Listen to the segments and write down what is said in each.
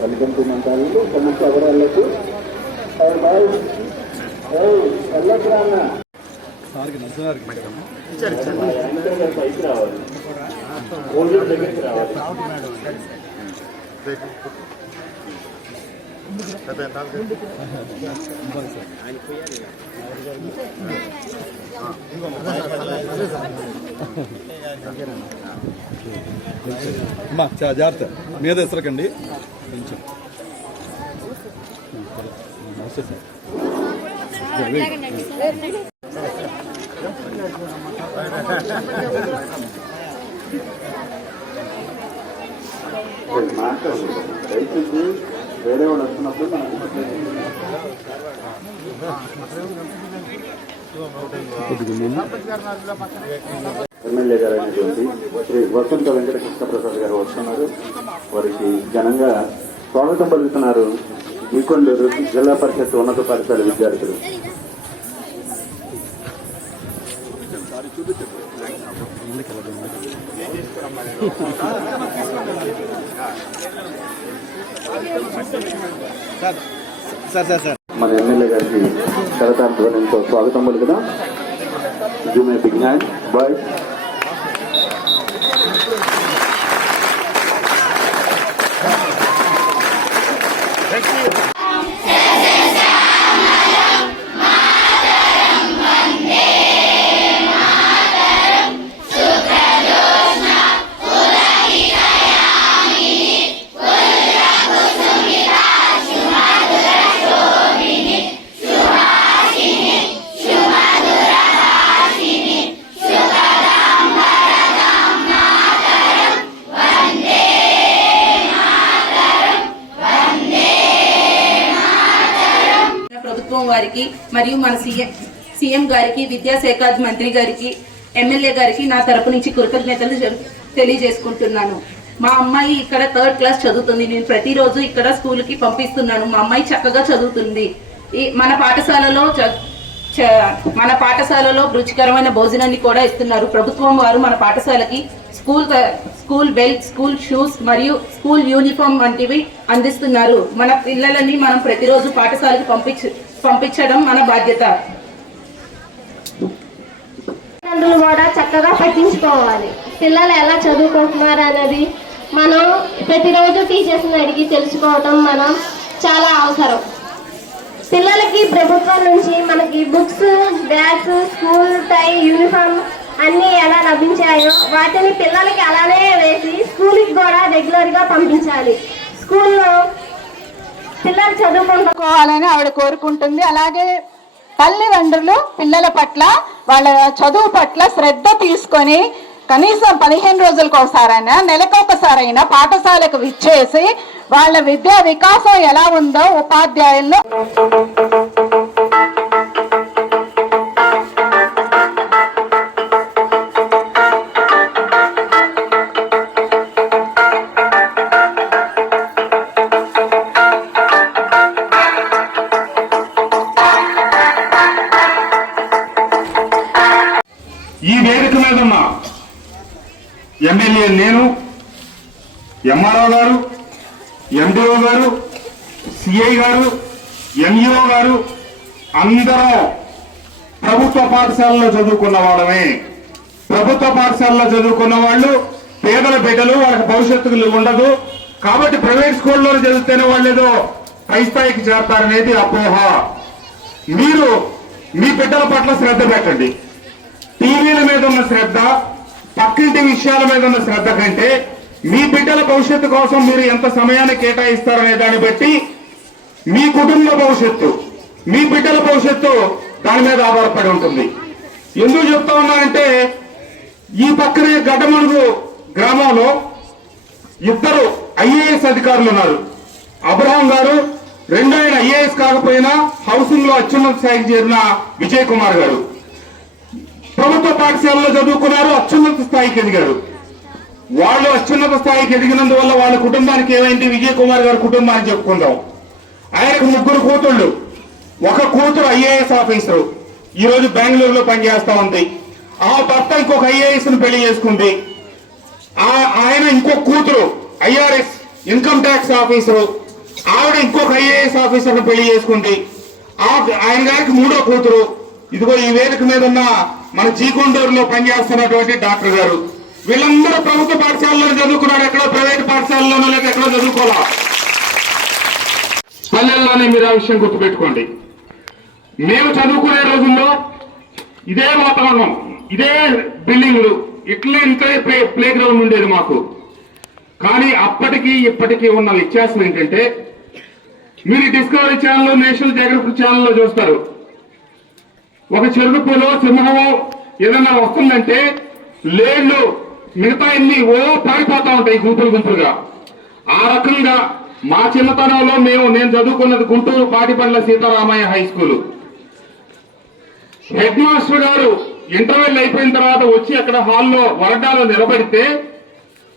Welcome to మంటాలు సమస్త అవరాలకు bye వెళ్ళకు రాన్న పైకి రావాలి ఓన్లీ దగ్గరికి రావాలి అమ్మా చా జాగ్రత్త. మీద ఎసరకండి. కొంచెం. నమస్తే దయచేసి వేరే వాళ్ళు వస్తున్నప్పుడు మనం ఎమ్మెల్యే గారు అయినటువంటి శ్రీ వసంత వెంకట కృష్ణప్రసాద్ గారు వస్తున్నారు. వారికి ఘనంగా స్వాగతం పలుకుతున్నారు. ఈకొండూరు జిల్లా పరిషత్ ఉన్నత పాఠశాల విద్యార్థులు. Sir sir sir. సార్ మన ఎమ్మెల్యే గారికి కరతార్థంతో స్వాగతం పలుకుదాం. Jhoome big hand boy Thank you. వారికి మరియు మన సీఎం సీఎం గారికి విద్యాశాఖ మంత్రి గారికి ఎమ్మెల్యే గారికి నా తరపు నుంచి కృతజ్ఞతలు తెలియజేసుకుంటున్నాను. మా అమ్మాయి ఇక్కడ థర్డ్ క్లాస్ చదువుతుంది. నేను ప్రతిరోజు ఇక్కడ స్కూల్కి పంపిస్తున్నాను. మా అమ్మాయి చక్కగా చదువుతుంది. ఈ మన పాఠశాలలో చ- మన పాఠశాలలో రుచికరమైన భోజనాన్ని కూడా ఇస్తున్నారు. ప్రభుత్వం వారు మన పాఠశాలకి school school belt school shoes మరియు స్కూల్ యూనిఫామ్ వంటివి అందిస్తున్నారు. మన పిల్లలని మనం ప్రతిరోజు పాఠశాలకు పంపించ పంపించడం మన బాధ్యత. తల్లిదండ్రులు కూడా చక్కగా పట్టించుకోవాలి. పిల్లలు ఎలా చదువుకుంటున్నారు అనేది మనం ప్రతిరోజు టీచర్స్ని అడిగి తెలుసుకోవటం మనం చాలా అవసరం. పిల్లలకి ప్రభుత్వం నుంచి మనకి books bags school tie uniform అన్నీ ఎలా లభించాయో వాటిని పిల్లలకి అలానే వేసి స్కూల్కి కూడా రెగ్యులర్గా పంపించాలి. స్కూల్లో పిల్లలు చదువుకోవాలని ఆవిడ కోరుకుంటుంది. అలాగే తల్లిదండ్రులు పిల్లల పట్ల వాళ్ళ చదువు పట్ల శ్రద్ధ తీసుకొని కనీసం పదిహేను రోజులకు ఒకసారైనా నెలకు ఒకసారైనా పాఠశాలకు విచ్చేసి వాళ్ళ విద్యా వికాసం ఎలా ఉందో ఉపాధ్యాయులను ఎమ్మెల్యే నేను ఎంఆర్ఓ గారు ఎండిఓ గారు సిఐ గారు ఎంఈఓ గారు అందరం ప్రభుత్వ పాఠశాలలో చదువుకున్న వాళ్ళమే. ప్రభుత్వ పాఠశాలలో చదువుకున్న వాళ్ళు పేదల బిడ్డలు వాళ్ళకి భవిష్యత్తు ఉండదు. కాబట్టి ప్రైవేట్ స్కూల్లో చదివితేనే వాళ్ళు ఏదో పై స్థాయికి చేరతారనేది అపోహ. మీరు మీ బిడ్డల పట్ల శ్రద్ధ పెట్టండి. టీవీల మీద ఉన్న శ్రద్ధ పక్కింటి విషయాల మీద ఉన్న శ్రద్ధ కంటే మీ బిడ్డల భవిష్యత్తు కోసం మీరు ఎంత సమయాన్ని కేటాయిస్తారనే దాన్ని బట్టి మీ కుటుంబ భవిష్యత్తు మీ బిడ్డల భవిష్యత్తు దాని మీద ఆధారపడి ఉంటుంది. ఎందుకు చెప్తా ఉన్నానంటే ఈ పక్కనే గడ్డమణుగు గ్రామంలో ఇద్దరు ఐఏఎస్ అధికారులు ఉన్నారు. అబ్రహాం గారు రెండో ఆయన ఐఏఎస్ కాకపోయినా హౌసింగ్లో అత్యున్నత స్థాయికి చేరిన విజయ్ కుమార్ గారు. ప్రభుత్వ పాఠశాలలో చదువుకున్నారు అత్యున్నత స్థాయికి ఎదిగారు వాళ్ళు అత్యున్నత స్థాయికి ఎదిగినందువల్ల వాళ్ళ కుటుంబానికి ఏమైంది? విజయ్ కుమార్ గారి కుటుంబాన్ని చెప్పుకుందాం. ఆయనకు ముగ్గురు కూతుళ్ళు. ఒక కూతురు ఐఏఎస్ ఆఫీసరు. ఈరోజు బెంగళూరులో పనిచేస్తా ఉంది. ఆ భర్త ఇంకొక ఐఏఎస్ను పెళ్ళి చేసుకుంది. ఆ ఆయన ఇంకొక కూతురు ఐఆర్ఎస్ ఇన్కమ్ ట్యాక్స్ ఆఫీసరు. ఆవిడ ఇంకొక ఐఏఎస్ ఆఫీసర్ను పెళ్ళి చేసుకుంది. ఆ- ఆయన గారికి మూడో కూతురు. ఇదిగో ఈ వేదిక మీద ఉన్న మన జీకొండూరులో పనిచేస్తున్నటువంటి డాక్టర్ గారు. వీళ్ళందరూ ప్రభుత్వ పాఠశాలలో చదువుకున్నారు. ఎక్కడో ప్రైవేట్ పాఠశాలలోనో లేక ఎక్కడో చదువుకోవాలా? పల్లెల్లోనే మీరు ఆ విషయం గుర్తుపెట్టుకోండి. మేము చదువుకునే రోజుల్లో ఇదే వాతావరణం ఇదే బిల్డింగ్లు ఇట్లే ఇంతే ప్లే ప్లే గ్రౌండ్ ఉండేది మాకు. కానీ అప్పటికి ఇప్పటికీ ఉన్న వ్యత్యాసం ఏంటంటే మీరు డిస్కవరీ ఛానల్లో నేషనల్ జాగ్రఫీ ఛానల్లో చూస్తారు. ఒక చెరుకులో సింహము ఏదైనా వస్తుందంటే లేళ్ళు మిగతా ఇన్ని ఓ పారిపోతా ఉంటాయి గుంపులు గుంపులుగా. ఆ రకంగా మా చిన్నతనంలో మేము నేను చదువుకున్నది Guntur Patipandla Sitaramayya high school. Head master గారు ఇంటర్వెల్ అయిపోయిన తర్వాత వచ్చి అక్కడ హాల్లో వరడాలో నిలబడితే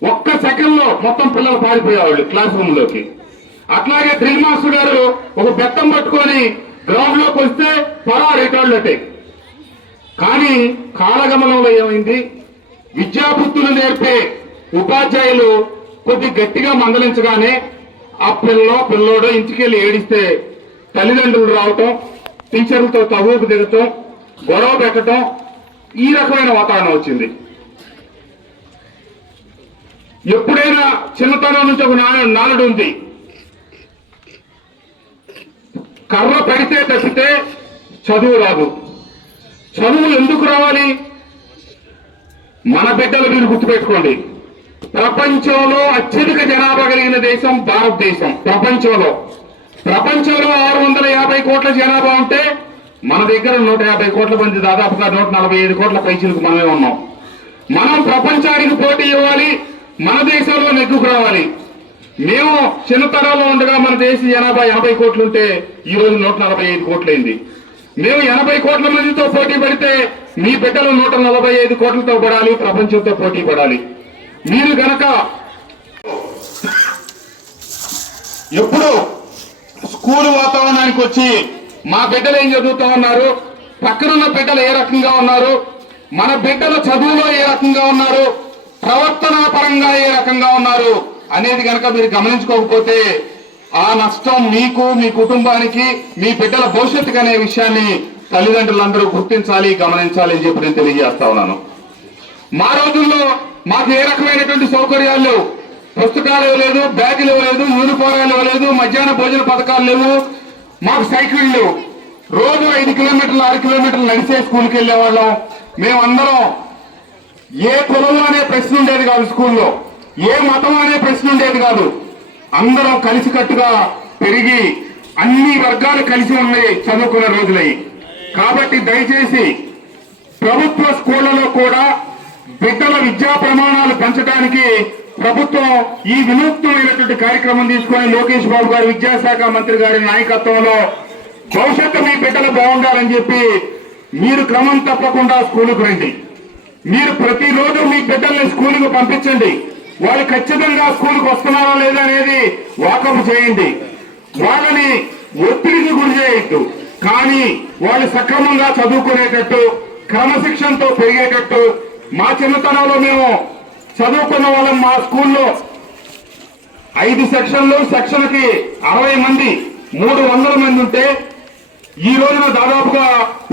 ఒక్క సెకండ్లో మొత్తం పిల్లలు పారిపోయేవాళ్ళు క్లాస్ రూమ్లోకి అట్లాగే డ్రిల్ మాస్టర్ గారు ఒక బెత్తం పట్టుకొని గ్రౌండ్లోకి వస్తే పరా రికార్డులు అటాయి కానీ కాలగమనంలో ఏమైంది? విద్యాబుద్ధులు నేర్పే ఉపాధ్యాయులు కొద్ది గట్టిగా మందలించగానే ఆ పిల్లో పిల్లోడో ఇంటికెళ్ళి ఏడిస్తే తల్లిదండ్రులు రావటం టీచర్లతో తవ్వుకు దిగటం గొడవ పెట్టడం ఈ రకమైన వాతావరణం వచ్చింది. ఎప్పుడైనా చిన్నతనం నుంచి ఒక నాన్న నానుడు ఉంది. కర్ర పడితే తప్పితే చదువు రాదు. చదువు ఎందుకు రావాలి? మన బిడ్డలు మీరు గుర్తుపెట్టుకోండి. ప్రపంచంలో అత్యధిక జనాభా కలిగిన దేశం భారతదేశం. ప్రపంచంలో. ప్రపంచంలో ఆరు వందల యాభై కోట్ల జనాభా ఉంటే మన దగ్గర నూట యాభై కోట్ల మంది దాదాపుగా నూట నలభై ఐదు కోట్ల పైసలకు మనమే ఉన్నాం. మనం ప్రపంచానికి పోటీ ఇవ్వాలి మన దేశంలో నెగ్గుకు రావాలి. మేము చిన్నతరంలో ఉండగా మన దేశ జనాభా ఎనభై కోట్లు ఉంటే ఈ రోజు నూట నలభై ఐదు కోట్లయింది మేము ఎనభై కోట్ల మందితో పోటీ పడితే మీ బిడ్డలు నూట నలభై ఐదు కోట్లతో పడాలి ప్రపంచంతో పోటీ పడాలి. మీరు గనక ఎప్పుడు స్కూల్ వాతావరణానికి వచ్చి మా బిడ్డలు ఏం చదువుతా ఉన్నారు? పక్కనున్న బిడ్డలు ఏ రకంగా ఉన్నారు? మన బిడ్డల చదువులో ఏ రకంగా ఉన్నారు? ప్రవర్తన పరంగా ఏ రకంగా ఉన్నారు అనేది కనుక మీరు గమనించుకోకపోతే ఆ నష్టం మీకు మీ కుటుంబానికి మీ బిడ్డల భవిష్యత్తుకు అనే విషయాన్ని తల్లిదండ్రులందరూ గుర్తించాలి గమనించాలి అని చెప్పి నేను తెలియజేస్తా ఉన్నాను. మా రోజుల్లో మాకు ఏ రకమైనటువంటి సౌకర్యాలు లేవు. పుస్తకాలు ఇవ్వలేదు బ్యాగులు ఇవ్వలేదు యూనిఫారాలు ఇవ్వలేదు మధ్యాహ్న భోజన పథకాలు లేవు. మాకు సైకిల్ లేవు. రోజు ఐదు కిలోమీటర్లు ఆరు కిలోమీటర్లు నడిచే స్కూల్కి వెళ్ళేవాళ్ళం. మేమందరం ఏ కులం అనే ప్రశ్న ఉండేది కాదు స్కూల్లో. ఏ మతం అనే ప్రశ్న ఉండేది కాదు. అందరం కలిసికట్టుగా పెరిగి అన్ని వర్గాలు కలిసి ఉన్నాయి చదువుకున్న రోజులయ్యి. కాబట్టి దయచేసి ప్రభుత్వ స్కూళ్ళలో కూడా బిడ్డల విద్యా ప్రమాణాలు పెంచడానికి ప్రభుత్వం ఈ వినూత్నమైనటువంటి కార్యక్రమం తీసుకొని లోకేష్ బాబు గారు విద్యాశాఖ మంత్రి గారి నాయకత్వంలో భవిష్యత్తు మీ బిడ్డలు బాగుండాలని చెప్పి మీరు క్రమం తప్పకుండా స్కూలుకు రండి. మీరు ప్రతిరోజు మీ బిడ్డల్ని స్కూలుకు పంపించండి. వాళ్ళు ఖచ్చితంగా స్కూల్కి వస్తున్నారా లేదా అనేది వాకప్ చేయండి. వాళ్ళని ఒత్తిడికి గురి చేయొద్దు. కానీ వాళ్ళు సక్రమంగా చదువుకునేటట్టు క్రమశిక్షణతో పెరిగేటట్టు మా చిన్నతనంలో మేము చదువుకున్న వాళ్ళం మా స్కూల్లో ఐదు సెక్షన్లు సెక్షన్కి అరవై మంది మూడు వందల మంది ఉంటే ఈ రోజున దాదాపుగా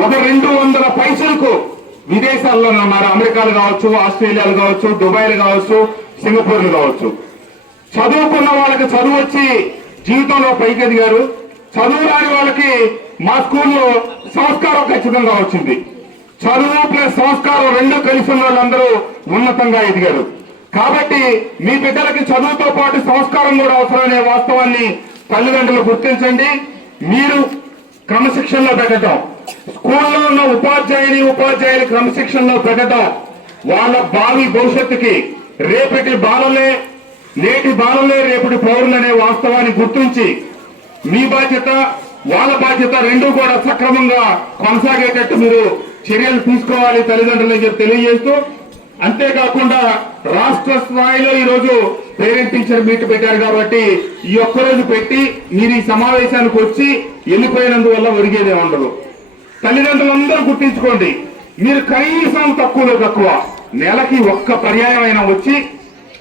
ఒక రెండు వందల పైసలకు విదేశాల్లో ఉన్నారు. అమెరికాలు కావచ్చు ఆస్ట్రేలియాలు కావచ్చు దుబాయ్లు కావచ్చు సింగపూర్లు కావచ్చు. చదువుకున్న వాళ్ళకి చదువు వచ్చి జీవితంలో పైకి ఎదిగారు చదువు రాని వాళ్ళకి మా స్కూల్లో సంస్కారం ఖచ్చితంగా వచ్చింది. చదువు ప్లస్ సంస్కారం రెండు కలిసి ఉన్న వాళ్ళందరూ ఉన్నతంగా ఎదిగారు. కాబట్టి మీ బిడ్డలకి చదువుతో పాటు సంస్కారం కూడా అవసరమనే వాస్తవాన్ని తల్లిదండ్రులు గుర్తించండి. మీరు క్రమశిక్షణలో పెట్టడం స్కూల్లో ఉన్న ఉపాధ్యాయుని ఉపాధ్యాయులు క్రమశిక్షణలో పెట్టడం వాళ్ళ భావి భవిష్యత్తుకి రేపటి బాలలే నేటి బాలలే రేపటి పౌరులనే వాస్తవాన్ని గుర్తించి మీ బాధ్యత వాళ్ళ బాధ్యత రెండూ కూడా సక్రమంగా కొనసాగేటట్టు మీరు చర్యలు తీసుకోవాలి తల్లిదండ్రులని చెప్పి తెలియజేస్తూ అంతేకాకుండా రాష్ట్ర స్థాయిలో ఈ రోజు పేరెంట్ టీచర్ మీట్ పెట్టారు కాబట్టి ఈ ఒక్క రోజు పెట్టి మీరు ఈ సమావేశానికి వచ్చి వెళ్ళిపోయినందువల్ల ఒరిగేదే ఉండదు తల్లిదండ్రులందరూ గుర్తించుకోండి మీరు కనీసం తక్కువలో తక్కువ. నెలకి ఒక్క పర్యాయం అయినా వచ్చి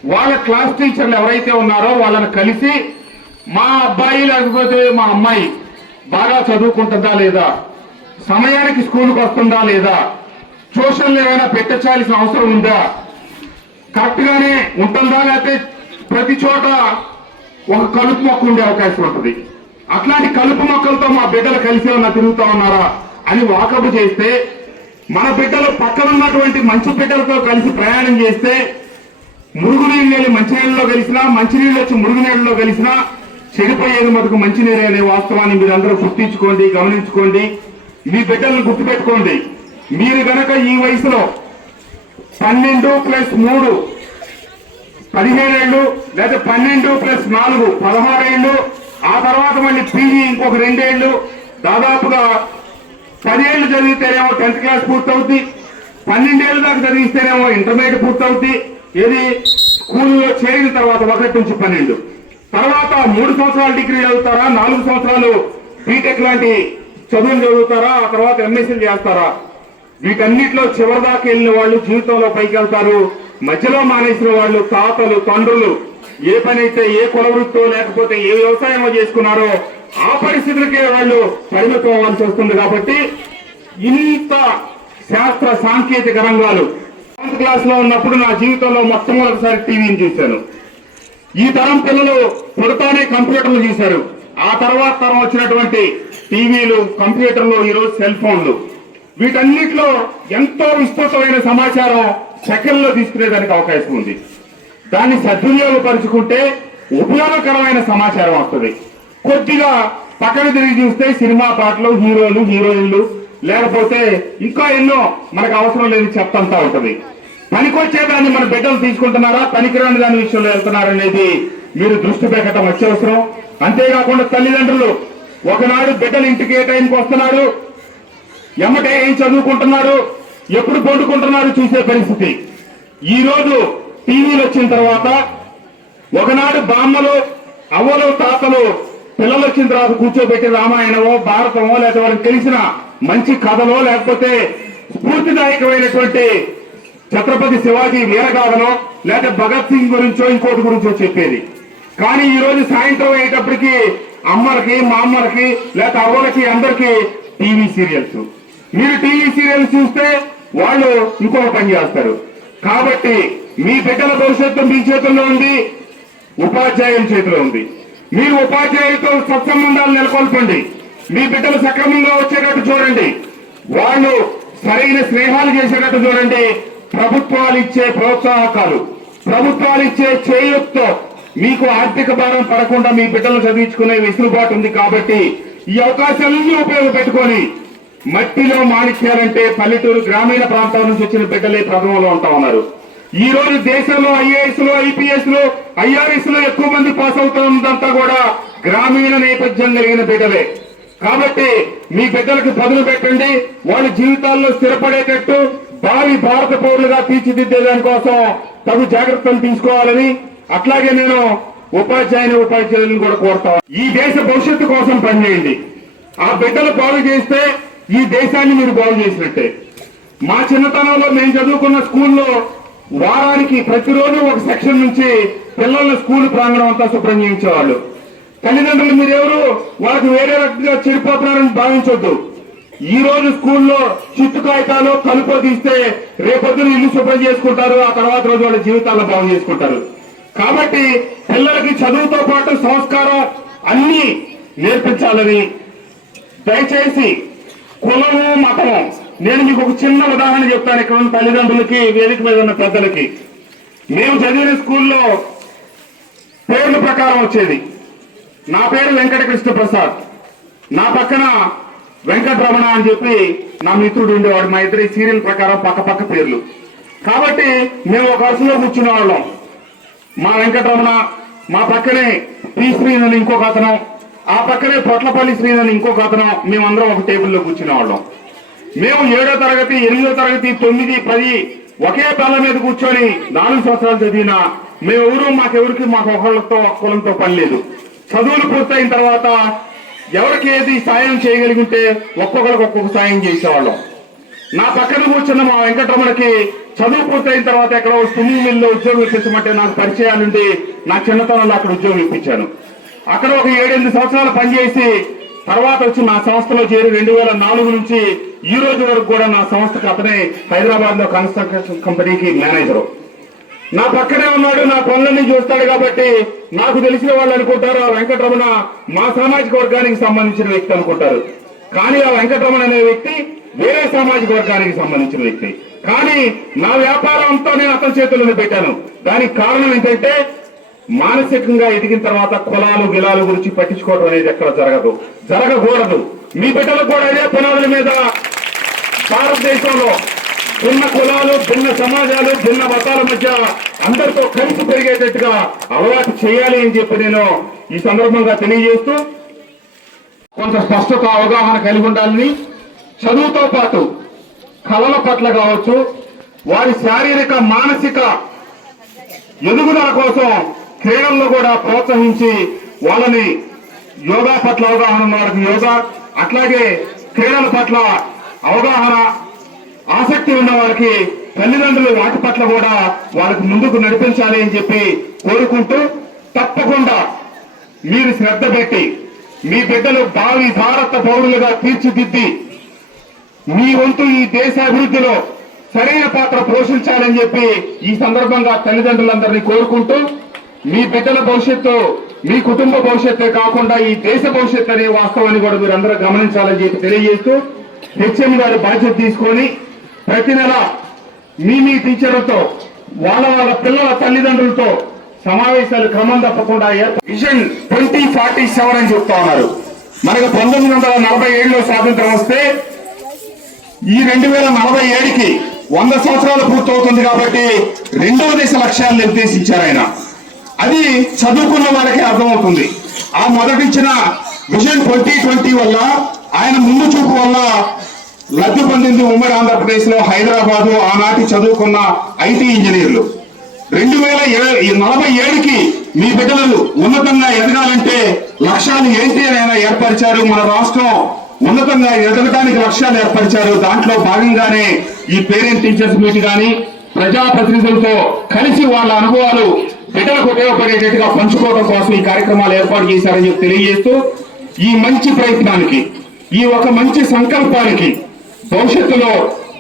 వాళ్ళ క్లాస్ టీచర్లు ఎవరైతే ఉన్నారో వాళ్ళని కలిసి మా అబ్బాయి లేకపోతే మా అమ్మాయి బాగా చదువుకుంటుందా లేదా? సమయానికి స్కూల్కి వస్తుందా లేదా? ట్యూషన్లు ఏమైనా పెట్టచాల్సిన అవసరం ఉందా? కరెక్ట్గానే ఉంటుందా లేకపోతే ప్రతి చోట ఒక కలుపు మొక్క ఉండే అవకాశం ఉంటుంది. అట్లాంటి కలుపు మొక్కలతో మా బిడ్డలు కలిసి ఉన్న తిరుగుతా ఉన్నారా అని వాకపు చేస్తే మన బిడ్డలు పక్కన ఉన్నటువంటి మంచి బిడ్డలతో కలిసి ప్రయాణం చేస్తే మురుగునీళ్ళు వెళ్ళి మంచినీళ్ళలో కలిసినా మంచినీళ్ళు వచ్చి మురుగునీళ్ళలో కలిసినా చెడిపోయేది మటుకు మంచినీరు అనే వాస్తవాన్ని మీరు అందరూ గుర్తించుకోండి గమనించుకోండి. మీ బిడ్డలను గుర్తుపెట్టుకోండి. మీరు గనక ఈ వయసులో పన్నెండు ప్లస్ మూడు పదిహేనేళ్ళు లేదా పన్నెండు ప్లస్ నాలుగు పదహారేళ్ళు ఆ తర్వాత మళ్ళీ పీజీ ఇంకొక రెండేళ్ళు దాదాపుగా పదేళ్ళు చదివితేనేమో టెన్త్ క్లాస్ పూర్తవుద్ది. పన్నెండేళ్ళు దాకా చదివిస్తేనేమో ఇంటర్మీడియట్ పూర్తవుద్ది. ఏది స్కూల్లో చేరిన తర్వాత ఒకటి నుంచి పన్నెండు. తర్వాత మూడు సంవత్సరాలు డిగ్రీ చదువుతారా? నాలుగు సంవత్సరాలు బీటెక్ లాంటి చదువులు చదువుతారా? ఆ తర్వాత ఎంఎస్సీలు చేస్తారా? వీటన్నిటిలో చివరి దాకా వెళ్ళిన వాళ్ళు జీవితంలో పైకి వెళ్తారు. మధ్యలో మానేసిన వాళ్ళు తాతలు తండ్రులు ఏ పని అయితే ఏ కుల వృత్తో లేకపోతే ఏ వ్యవసాయమో చేసుకున్నారో ఆ పరిస్థితులకే వాళ్ళు పరిమితం అవ్వాల్సి వస్తుంది కాబట్టి ఇంత శాస్త్ర సాంకేతిక రంగాలు. సెవెంత్ క్లాస్లో ఉన్నప్పుడు నా జీవితంలో మొట్టమొదటిసారి టీవీని చూశాను. ఈ తరం పిల్లలు పుడతానే కంప్యూటర్లు చూశారు. ఆ తర్వాత తరం వచ్చినటువంటి టీవీలు కంప్యూటర్లు ఈరోజు సెల్ ఫోన్లు. వీటన్నిటిలో ఎంతో విస్తృతమైన సమాచారం సెకండ్లో తీసుకునేదానికి అవకాశం ఉంది. దాన్ని సద్వినియోగపరుచుకుంటే ఉపయోగకరమైన సమాచారం వస్తుంది. కొద్దిగా పక్కన తిరిగి చూస్తే సినిమా పాటలు హీరోలు హీరోయిన్లు లేకపోతే ఇంకా ఎన్నో మనకు అవసరం లేని చెత్తంతా ఉంటది. పనికొచ్చేదాన్ని మన బిడ్డలు తీసుకుంటున్నారా పనికిరాని దాని విషయంలో వెళ్తున్నారనేది మీరు దృష్టి పెట్టడం అత్యవసరం. అంతేకాకుండా తల్లిదండ్రులు ఒకనాడు బిడ్డలు ఇంటికి ఏ టైంకి వస్తున్నారు? ఎమ్మటే ఏం చదువుకుంటున్నారు? ఎప్పుడు పండుకుంటున్నారు? చూసే పరిస్థితి. ఈ రోజు టీవీలు వచ్చిన తర్వాత ఒకనాడు బామ్మలు అవ్వలు తాతలు పిల్లలు వచ్చిన తర్వాత కూర్చోబెట్టి రామాయణమో భారతమో లేదా వాళ్ళకి తెలిసిన మంచి కథలో లేకపోతే స్ఫూర్తిదాయకమైనటువంటి ఛత్రపతి శివాజీ వీరగాథలో లేదా భగత్ సింగ్ గురించో ఇంకోటి గురించో చెప్పేది. కానీ ఈ రోజు సాయంత్రం అయ్యేటప్పటికి అమ్మలకి మా అమ్మలకి లేదా అవ్వలకి అందరికి టీవీ సీరియల్స్. మీరు టీవీ సీరియల్స్ చూస్తే వాళ్ళు ఇంకొక పని చేస్తారు. కాబట్టి మీ బిడ్డల భవిష్యత్తు మీ చేతుల్లో ఉంది ఉపాధ్యాయుల చేతిలో ఉంది. మీరు ఉపాధ్యాయులతో సత్సంబంధాలు నెలకొల్పండి. మీ బిడ్డలు సక్రమంగా వచ్చేటట్టు చూడండి. వాళ్ళు సరైన స్నేహాలు చేసేటట్టు చూడండి. ప్రభుత్వాలు ఇచ్చే ప్రోత్సాహకాలు ప్రభుత్వాలు ఇచ్చే చేయుక్తో మీకు ఆర్థిక భారం పడకుండా మీ బిడ్డలు చదివించుకునే వెసులుబాటు ఉంది కాబట్టి ఈ అవకాశాలన్నీ ఉపయోగపెట్టుకొని మట్టిలో మాణిక్యాలంటే పల్లెటూరు గ్రామీణ ప్రాంతాల నుంచి వచ్చిన బిడ్డలే ప్రథమంలో ఉంటా ఉన్నారు. ఈ రోజు దేశంలో ఐఏఎస్లో ఐపీఎస్లో ఐఆర్ఎస్లో ఎక్కువ మంది పాస్ అవుతున్నదంతా కూడా గ్రామీణ నేపథ్యం కలిగిన బిడ్డలే. కాబట్టి మీ బిడ్డలకు పదులు పెట్టండి. వాళ్ళ జీవితాల్లో స్థిరపడేటట్టు భావి భారత పౌరులుగా తీర్చిదిద్దే దానికోసం తగు జాగ్రత్తలు తీసుకోవాలని అట్లాగే నేను ఉపాధ్యాయుని ఉపాధ్యాయులను కూడా కోరుతాను ఈ దేశ భవిష్యత్తు కోసం పనిచేయండి. ఆ బిడ్డలు బాగు చేస్తే ఈ దేశాన్ని మీరు బాగు చేసినట్టే. మా చిన్నతనంలో మేము చదువుకున్న స్కూల్లో వారానికి ప్రతిరోజు ఒక సెక్షన్ నుంచి పిల్లల్ని స్కూల్ ప్రాంగణం అంతా శుభ్రం చేయించేవాళ్ళు. తల్లిదండ్రులు మీరెవరు? వాళ్ళకి వేరే రకంగా చెడిపోతున్నారని భావించొద్దు. ఈ రోజు స్కూల్లో చిట్టు కాగితాలు కలుపు తీస్తే రేపొద్దున ఇల్లు శుభ్రం చేసుకుంటారు ఆ తర్వాత రోజు వాళ్ళ జీవితాల్లో బాగు చేసుకుంటారు. కాబట్టి పిల్లలకి చదువుతో పాటు సంస్కారం అన్ని నేర్పించాలని దయచేసి కులము మతము నేను మీకు ఒక చిన్న ఉదాహరణ చెప్తాను ఇక్కడ ఉన్న తల్లిదండ్రులకి వేదిక మీద ఉన్న పెద్దలకి. మేము చదివిన స్కూల్లో పేర్ల ప్రకారం వచ్చేది. నా పేరు వెంకటకృష్ణ ప్రసాద్ నా పక్కన వెంకటరమణ అని చెప్పి నా మిత్రుడు ఉండేవాడు. మా ఇద్దరి సీరియల్ ప్రకారం పక్క పక్క పేర్లు. కాబట్టి మేము ఒక వరుసలో కూర్చునే వాళ్ళం. మా వెంకటరమణ మా పక్కనే పి శ్రీన్ ఇంకొక అతను ఆ పక్కనే పొట్లపల్లి శ్రీన్ ఇంకొక అతను మేమందరం ఒక టేబుల్లో కూర్చునే వాళ్ళం. మేము ఏడో తరగతి ఎనిమిదో తరగతి తొమ్మిది పది ఒకే బల్ల మీద కూర్చొని నాలుగు సంవత్సరాలు చదివిన మేమెవరు మాకెవరికి మాకు ఒకళ్ళతో కులంతో పని లేదు. చదువులు పూర్తయిన తర్వాత ఎవరికి ఏది సాయం చేయగలిగితే ఒక్కొక్కరికి ఒక్కొక్క సాయం చేసేవాళ్ళం. నా పక్కన కూర్చున్న మా వెంకటరమణకి చదువు పూర్తయిన తర్వాత ఎక్కడో స్పిన్నింగ్ మిల్లో ఉద్యోగం ఇప్పించమంటే నాకు పరిచయాలుండి నా చిన్నతనంలో అక్కడ ఉద్యోగం ఇప్పించాను. అక్కడ ఒక ఏడెనిమిది సంవత్సరాలు పనిచేసి తర్వాత వచ్చి నా సంస్థలో చేరి రెండు వేల నాలుగు నుంచి ఈ రోజు వరకు కూడా నా సంస్థకు అతనే హైదరాబాద్లో కన్స్ట్రక్షన్ కంపెనీకి మేనేజరు. నా పక్కనే ఉన్నాడు నా పనులన్నీ చూస్తాడు కాబట్టి నాకు తెలిసిన వాళ్ళు అనుకుంటారు ఆ వెంకటరమణ మా సామాజిక వర్గానికి సంబంధించిన వ్యక్తి అనుకుంటారు. కానీ ఆ వెంకటరమణ అనే వ్యక్తి వేరే సామాజిక వర్గానికి సంబంధించిన వ్యక్తి. కానీ నా వ్యాపారం అంతా నేను అతని చేతుల్లో పెట్టాను. దానికి కారణం ఏంటంటే మానసికంగా ఎదిగిన తర్వాత కులాలు గిలాలు గురించి పట్టించుకోవడం అనేది ఎక్కడ జరగదు. జరగకూడదు. మీ బిడ్డలకు కూడా అదే పునాదుల మీద భారతదేశంలో భిన్న కులాలు భిన్న సమాజాలు భిన్న మతాల మధ్య అందరితో కలిసి పెరిగేటట్టుగా అలవాటు చేయాలి అని చెప్పి నేను ఈ సందర్భంగా తెలియజేస్తూ కొంత స్పష్టత అవగాహన కలిగి ఉండాలని చదువుతో పాటు కళల పట్ల కావచ్చు వారి శారీరక మానసిక ఎదుగుదల కోసం క్రీడల్లో కూడా ప్రోత్సహించి వాళ్ళని యోగా పట్ల అవగాహన ఉన్న యోగా అట్లాగే క్రీడల పట్ల అవగాహన ఆసక్తి ఉన్న వారికి తల్లిదండ్రులు వాటి పట్ల కూడా వాళ్ళకి ముందుకు నడిపించాలి అని చెప్పి కోరుకుంటూ తప్పకుండా మీరు శ్రద్ధ పెట్టి మీ బిడ్డలు భావి భారత పౌరులుగా తీర్చిదిద్ది మీ వంతు ఈ దేశ అభివృద్ధిలో సరైన పాత్ర పోషించాలని చెప్పి ఈ సందర్భంగా తల్లిదండ్రులందరినీ కోరుకుంటూ మీ బిడ్డల భవిష్యత్తు మీ కుటుంబ భవిష్యత్తే కాకుండా ఈ దేశ భవిష్యత్తు అనే వాస్తవాన్ని కూడా మీరు అందరూ గమనించాలని చెప్పి తెలియజేస్తూ హెచ్ఎం గారు బాధ్యత తీసుకొని ప్రతి నెల మీ మీ టీచర్లతో వాళ్ళ వాళ్ళ పిల్లల తల్లిదండ్రులతో సమావేశాలు క్రమం తప్పకుండా విజన్ ట్వంటీ ఫార్టీ సెవెన్ అని చెప్తా ఉన్నారు. మనకు పంతొమ్మిది వందల నలభై ఏడులో స్వాతంత్రం వస్తే ఈ రెండు వేల నలభై ఏడుకి వంద సంవత్సరాలు పూర్తవుతుంది కాబట్టి రెండవ దశ లక్ష్యాలను నిర్దేశించారు ఆయన. అది చదువుకున్న వాళ్ళకి అర్థమవుతుంది. ఆ మొదటిచ్చిన విజన్ ట్వంటీ ట్వంటీ వల్ల ఆయన ముందు చూపు వల్ల లబ్ధి పొందింది ఉమ్మడి ఆంధ్రప్రదేశ్లో హైదరాబాదు ఆనాటి చదువుకున్న ఐటీ ఇంజనీర్లు. రెండు వేల నలభై ఏడుకి మీ బిడ్డలు ఉన్నతంగా ఎదగాలంటే లక్ష్యాలు ఏంటి అని ఆయన ఏర్పరిచారు. మన రాష్ట్రం ఉన్నతంగా ఎదగడానికి లక్ష్యాలు ఏర్పరిచారు. దాంట్లో భాగంగానే ఈ పేరెంట్ టీచర్స్ మీట్ కానీ ప్రజాప్రతినిధులతో కలిసి వాళ్ళ అనుభవాలు బిడ్డలకు ఉపయోగపడేటట్టుగా పంచుకోవడం కోసం ఈ కార్యక్రమాలు ఏర్పాటు చేశారని చెప్పి తెలియజేస్తూ ఈ మంచి ప్రయత్నానికి ఈ ఒక మంచి సంకల్పానికి భవిష్యత్తులో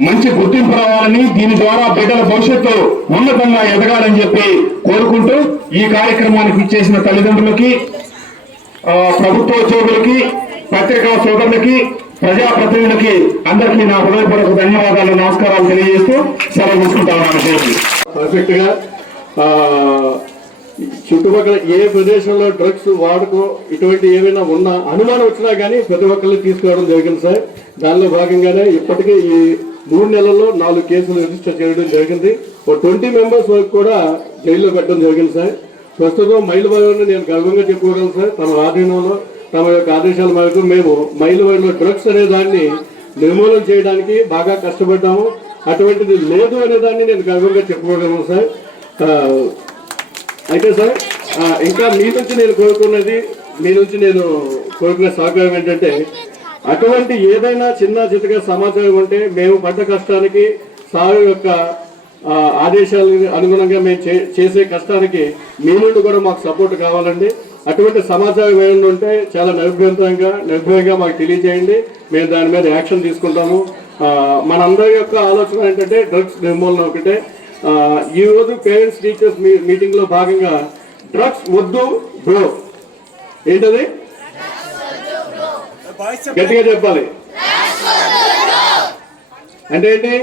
మంచి గుర్తింపు రావాలని దీని ద్వారా బిడ్డల భవిష్యత్తు ఉన్నతంగా ఎదగాలని చెప్పి కోరుకుంటూ ఈ కార్యక్రమానికి ఇచ్చేసిన తల్లిదండ్రులకి ఆ, ప్రభుత్వ ఉద్యోగులకి పత్రికా సోదరులకి ప్రజాప్రతినిధులకి అందరికీ నా హృదయపూర్వక ధన్యవాదాలు నమస్కారాలు తెలియజేస్తూ సెలవు తీసుకుంటా ఉన్నాను పర్ఫెక్ట్గా చుట్టుపక్కల ఏ ప్రదేశంలో డ్రగ్స్ వాడుకో ఇటువంటి ఏమైనా ఉన్నా అనుమానం వచ్చినా కానీ ప్రతి ఒక్కరిని తీసుకురావడం జరిగింది సార్. దానిలో భాగంగానే ఇప్పటికే ఈ మూడు నెలల్లో నాలుగు కేసులు రిజిస్టర్ చేయడం జరిగింది. ఒక ట్వంటీ మెంబర్స్ వరకు కూడా జైల్లో పెట్టడం జరిగింది సార్. ప్రస్తుతం మైలువారిని నేను గర్వంగా చెప్పుకోగలను సార్. తమ ఆధీనంలో తమ యొక్క ఆదేశాల మేరకు మేము మైలువారిలో డ్రగ్స్ అనే దాన్ని నిర్మూలన చేయడానికి బాగా కష్టపడ్డాము. అటువంటిది లేదు అనే దాన్ని నేను గర్వంగా చెప్పుకోగలను సార్. అయితే సార్ ఇంకా మీ నుంచి నేను కోరుకున్నది మీ నుంచి నేను కోరుకునే సహకారం ఏంటంటే అటువంటి ఏదైనా చిన్న చితగా సమాచారం ఉంటే మేము పడ్డ కష్టానికి సాగు యొక్క ఆదేశాలకు అనుగుణంగా మేము చే- చేసే కష్టానికి మీ నుండి కూడా మాకు సపోర్ట్ కావాలండి. అటువంటి సమాచారం ఏమైనా ఉంటే చాలా నిర్భయంతంగా నిర్భయంగా మాకు తెలియజేయండి. మేము దాని మీద యాక్షన్ తీసుకుంటాము. మనందరి యొక్క ఆలోచన ఏంటంటే డ్రగ్స్ నిర్మూలన ఒకటే. ఈ రోజు పేరెంట్స్ టీచర్స్ మీటింగ్లో భాగంగా డ్రగ్స్ వద్దు బ్రో. ఏంటది? గట్టిగా చెప్పాలి. అంటే ఏంటి?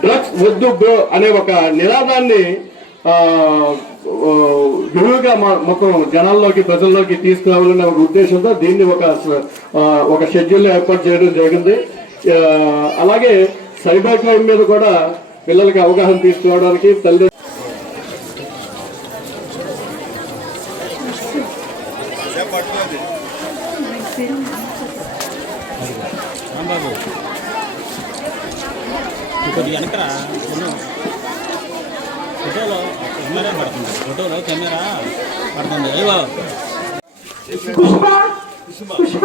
డ్రగ్స్ వద్దు బ్రో అనే ఒక నినాదాన్ని ఆ, మొత్తం జనాల్లోకి ప్రజల్లోకి తీసుకురావాలనే ఒక ఉద్దేశంతో దీన్ని ఒక ఒక షెడ్యూల్ ఏర్పాటు చేయడం జరిగింది. అలాగే సైబర్ క్రైమ్ మీద కూడా పిల్లలకి అవగాహన తీసుకురావడానికి తల్లి వెనకరా ఫోటోలో కెమెరా పడుతుంది ఫోటోలో కెమెరా పడుతుంది పుష్ప! పుష్ప!